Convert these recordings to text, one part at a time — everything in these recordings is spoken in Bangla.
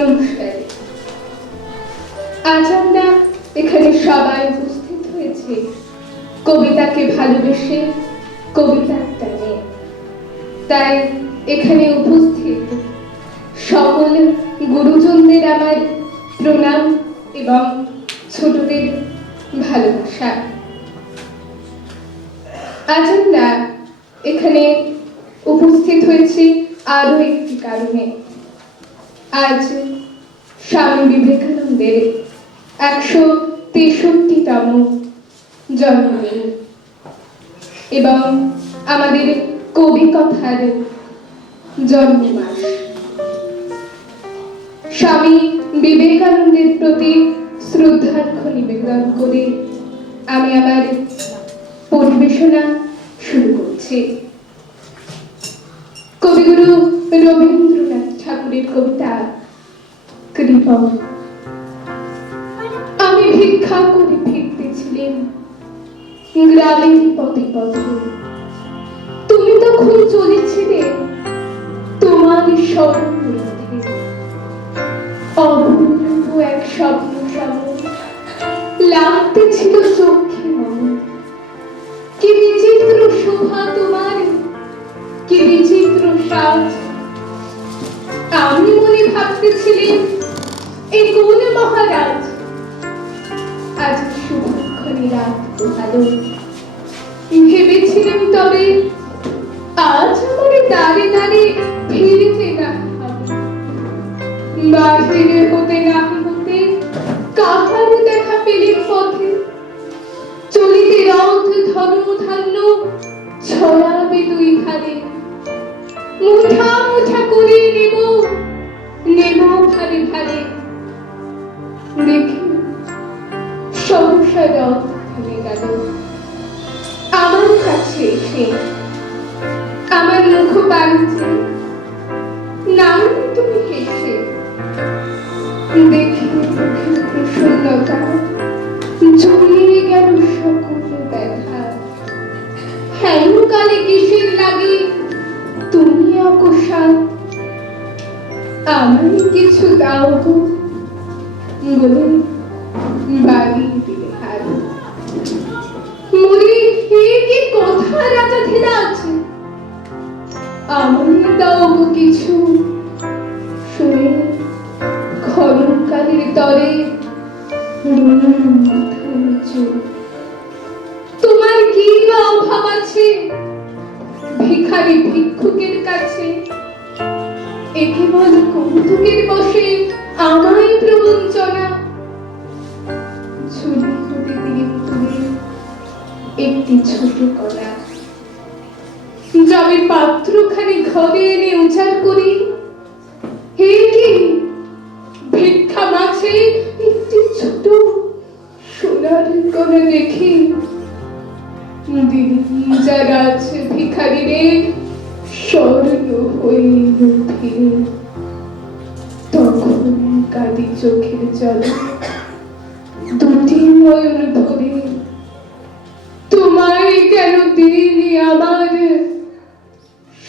নমস্কার। আজ আমরা এখানে সবাই উপস্থিত হয়েছে কবিতাকে ভালোবেসে, কবিতার টানে। তাই এখানে উপস্থিত সকল গুরুজনদের আমার প্রণাম এবং ছোটদের ভালোবাসা। আজ আমরা এখানে উপস্থিত হয়েছি আরো একটি কারণে। আজ স্বামী বিবেকানন্দের 163তম জন্মদিন এবং আমাদের কবি কথার জন্মমাস। স্বামী বিবেকানন্দের প্রতি শ্রদ্ধার্ঘ্য নিবেদন করে আমি আমার পরিবেশনা শুরু করছি। কবিগুরু রবীন্দ্রনাথ ঠাকুরের কবিতা কৃপণ। আমি ভিক্ষা করে ফিরতেছিলেন গ্রামের পথে পথে, তুমি তখন চলেছিলে তোমার স্মরণ মধ্যে। অপূর্ব এক স্বপ্ন সম লাগতেছিল চোখে মন। কি বিচিত্র শোভা তোমার, কি বিচিত্র সাজ। আমি মনে ভাবতেছিলেন এ কোন মহারাজ। আজ শুভক্ষণে রাত পোহালো, ভেবেছিলেন তবে আজ আমার দাঁড়ে দাঁড়ে ফিরতে না হবে। বাহিরে হতে না হতে কাহার দেখা পেলেন পথে। চলিতে রথ ধনু ধান্য ছড়াবে দুই ধারে। মুঠা মুঠা করে নেব নেব ভারে ভারে। দেখি সহসা রথ থেমে গেল আমার কাছে এসে। আমার মুখ বাড়িতে নাম তুমি হেসে। দেখি মুখের প্রসন্নতা জড়িয়ে গেল সকল ব্যথা। হেন কালে কিসের লাগে তুমি অকস্মাৎ। আমায় কিছু দাও গো বলে বাড়িয়ে দিলে হাত। মনে হে কি কথা রাজা ধীরা আছে। আমায় দাও গো কিছু শুনে ক্ষণকালের তরে মাথা নিচু। তোমার কি বা অভাব আছে ভিখারি ভিক্ষুকের কাছে। এ কেবল কৌতুকের বসে আমায় প্রবঞ্চনা। ঝুলি হতে দিলেন তুমি একটি ছোট কলা। জবে পাত্রখানি ঘরে এনে উজাড় করি। হে কি ভিক্ষা মাঝে একটি ছোট সোনার কণা দেখি। দিন যারা আছে ভিখারিরে স্বর্ণ হয়ে উঠে। তখন কাঁদি চোখের জলে দুটি নয়ন ধরে। তোমায় কেন দিইনি আমার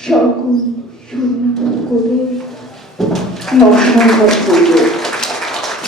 সকল শূন্য করে। অসম্ভব